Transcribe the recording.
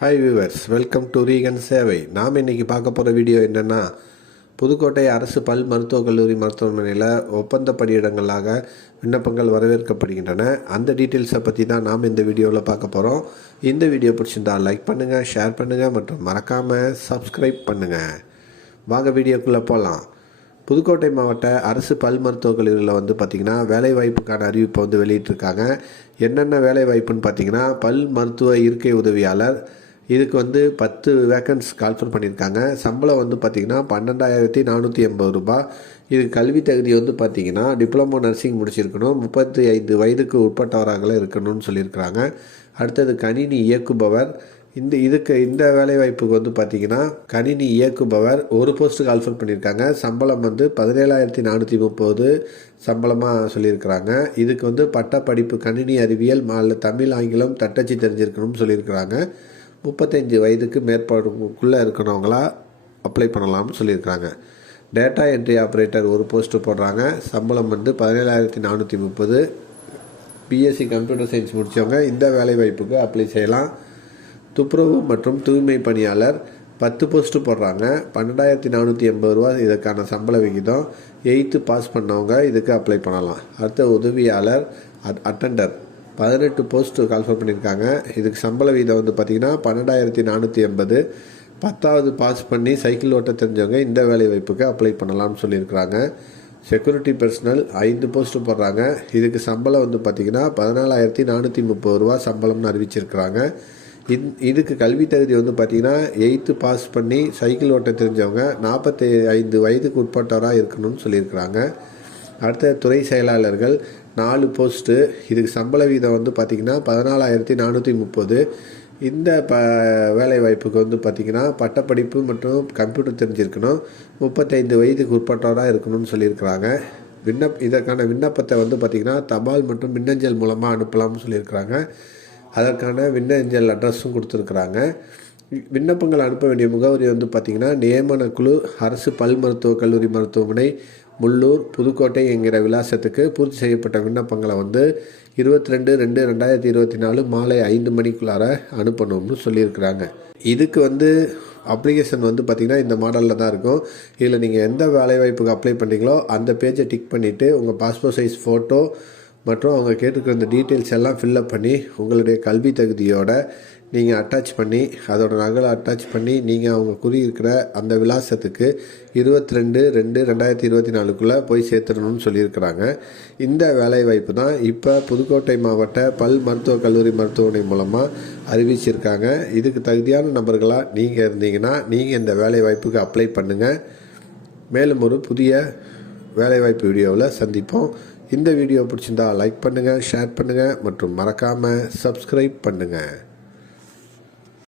Hi viewers welcome to Regan சேவை நாம் இன்னைக்கு பார்க்க போகிற வீடியோ என்னென்னா புதுக்கோட்டை அரசு பல் மருத்துவக் கல்லூரி மருத்துவமனையில் ஒப்பந்த பணியிடங்களாக விண்ணப்பங்கள் வரவேற்கப்படுகின்றன. அந்த டீட்டெயில்ஸை பற்றி தான் நாம் இந்த வீடியோவில் பார்க்க போகிறோம் இந்த வீடியோ பிடிச்சிருந்தா லைக் பண்ணுங்கள் ஷேர் பண்ணுங்கள் மற்றும் மறக்காமல் சப்ஸ்கிரைப் பண்ணுங்கள் வாங்க வீடியோக்குள்ளே போகலாம் புதுக்கோட்டை மாவட்ட அரசு பல் மருத்துவக் கல்லூரியில் வந்து பார்த்திங்கன்னா வேலைவாய்ப்புக்கான அறிவிப்பை வந்து வெளியிட்டிருக்காங்க. என்னென்ன வேலைவாய்ப்புன்னு பார்த்தீங்கன்னா பல் மருத்துவ இருக்கை உதவியாளர் இதுக்கு வந்து பத்து வேக்கன்ஸ் கால்ஃபர் பண்ணியிருக்காங்க. சம்பளம் வந்து பார்த்திங்கன்னா பன்னெண்டாயிரத்தி நானூற்றி எண்பது ரூபாய். இது கல்வி தகுதி வந்து பார்த்திங்கன்னா டிப்ளமோ நர்சிங் முடிச்சிருக்கணும். முப்பத்தி ஐந்து வயதுக்கு உட்பட்டவராக இருக்கணும்னு சொல்லியிருக்கிறாங்க. அடுத்தது கணினி இயக்குபவர். இந்த இதுக்கு இந்த வேலைவாய்ப்புக்கு வந்து பார்த்தீங்கன்னா கணினி இயக்குபவர் ஒரு போஸ்ட்டுக்கு ஆல்ஃபர் பண்ணியிருக்காங்க. சம்பளம் வந்து பதினேழாயிரத்தி நானூற்றி முப்பது. சம்பளமாக சொல்லியிருக்கிறாங்க. இதுக்கு வந்து பட்டப்படிப்பு கணினி அறிவியல் மாநில தமிழ் ஆங்கிலம் தட்டச்சு தெரிஞ்சிருக்கணும்னு சொல்லியிருக்கிறாங்க. முப்பத்தஞ்சு வயதுக்கு மேற்பாடுக்குள்ளே இருக்கிறவங்களா அப்ளை பண்ணலாம்னு சொல்லியிருக்கிறாங்க. டேட்டா என்ட்ரி ஆப்ரேட்டர் ஒரு போஸ்ட்டு போடுறாங்க. சம்பளம் வந்து பதினேழாயிரத்தி நானூற்றி முப்பது. பிஎஸ்சி கம்ப்யூட்டர் சயின்ஸ் முடித்தவங்க இந்த வேலைவாய்ப்புக்கு அப்ளை செய்யலாம். துப்புரவு மற்றும் தூய்மை பணியாளர் பத்து போஸ்ட்டு போடுறாங்க. பன்னெண்டாயிரத்தி நானூற்றி எண்பது ரூபா இதுக்கான சம்பள விகிதம். எயித்து பாஸ் பண்ணவங்க இதுக்கு அப்ளை பண்ணலாம். அடுத்த உதவியாளர் அட் அட்டண்டர் பதினெட்டு போஸ்ட்டு கால்ஃபர் பண்ணியிருக்காங்க. இதுக்கு சம்பள வீதம் வந்து பார்த்திங்கன்னா பன்னெண்டாயிரத்தி நானூற்றி எண்பது. பத்தாவது பாஸ் பண்ணி சைக்கிள் ஓட்ட தெரிஞ்சவங்க இந்த வேலை வாய்ப்புக்கு அப்ளை பண்ணலாம்னு சொல்லியிருக்கிறாங்க. செக்யூரிட்டி பர்சனல் ஐந்து போஸ்ட்டு போடுறாங்க. இதுக்கு சம்பளம் வந்து பார்த்திங்கன்னா பதினாலாயிரத்தி நானூற்றி முப்பது ரூபா சம்பளம்னு அறிவிச்சிருக்கிறாங்க. இந் இதுக்கு கல்வி தகுதி வந்து பார்த்திங்கன்னா எயித்து பாஸ் பண்ணி சைக்கிள் ஓட்ட தெரிஞ்சவங்க நாற்பத்தி ஐந்து வயதுக்கு உட்பட்டவராக இருக்கணும்னு சொல்லியிருக்கிறாங்க. அடுத்த துறை செயலாளர்கள் நாலு போஸ்ட்டு இதுக்கு சம்பள வீதம் வந்து பார்த்திங்கன்னா பதினாலாயிரத்தி நானூற்றி முப்பது. இந்த ப வேலை வாய்ப்புக்கு வந்து பார்த்திங்கன்னா பட்டப்படிப்பு மற்றும் கம்ப்யூட்டர் தெரிஞ்சிருக்கணும். முப்பத்தைந்து வயதுக்கு உட்பட்டவராக இருக்கணும்னு சொல்லியிருக்கிறாங்க. விண்ணப் இதற்கான விண்ணப்பத்தை வந்து பார்த்திங்கன்னா தபால் மற்றும் மின்னஞ்சல் மூலமாக அனுப்பலாம்னு சொல்லியிருக்கிறாங்க. அதற்கான விண்ணஞ்சல் அட்ரஸும் கொடுத்துருக்குறாங்க. விண்ணப்பங்கள் அனுப்ப வேண்டிய முகவரி வந்து பார்த்திங்கன்னா நியமன குழு அரசு பல் மருத்துவக் கல்லூரி மருத்துவமனை முள்ளூர் புதுக்கோட்டை என்கிற விலாசத்துக்கு பூர்த்தி செய்யப்பட்ட விண்ணப்பங்களை வந்து இருபத்தி ரெண்டு ரெண்டு ரெண்டாயிரத்தி இருபத்தி நாலு மாலை ஐந்து மணிக்குள்ளார அனுப்பணும்னு சொல்லியிருக்கிறாங்க. இதுக்கு வந்து அப்ளிகேஷன் வந்து பார்த்திங்கன்னா இந்த மாடலில் தான் இருக்கும். இதில் நீங்கள் எந்த வேலைவாய்ப்புக்கு அப்ளை பண்ணுறீங்களோ அந்த பேஜை டிக் பண்ணிவிட்டு உங்கள் பாஸ்போர்ட் சைஸ் ஃபோட்டோ மற்றும் அவங்க கேட்டுருக்கிற அந்த டீட்டெயில்ஸ் எல்லாம் ஃபில்லப் பண்ணி உங்களுடைய கல்வி தகுதியோட நீங்கள் அட்டாச் பண்ணி அதோட நகலை அட்டாச் பண்ணி நீங்கள் அவங்க குறியிருக்கிற அந்த விலாசத்துக்கு இருபத்தி ரெண்டு ரெண்டு ரெண்டாயிரத்தி இருபத்தி நாலுக்குள்ளே போய் சேர்த்துடணும்னு சொல்லியிருக்கிறாங்க. இந்த வேலைவாய்ப்பு தான் இப்போ புதுக்கோட்டை மாவட்ட பல் மருத்துவக் கல்லூரி மருத்துவமனை மூலமாக அறிவிச்சிருக்காங்க. இதுக்கு தகுதியான நபர்களாக நீங்கள் இருந்தீங்கன்னா நீங்கள் இந்த வேலைவாய்ப்புக்கு அப்ளை பண்ணுங்கள் மேலும் ஒரு புதிய வேலைவாய்ப்பு வீடியோவில் சந்திப்போம். இந்த வீடியோ பிடிச்சிருந்தா லைக் பண்ணுங்கள் ஷேர் பண்ணுங்கள் மற்றும் மறக்காமல் சப்ஸ்கிரைப் பண்ணுங்கள்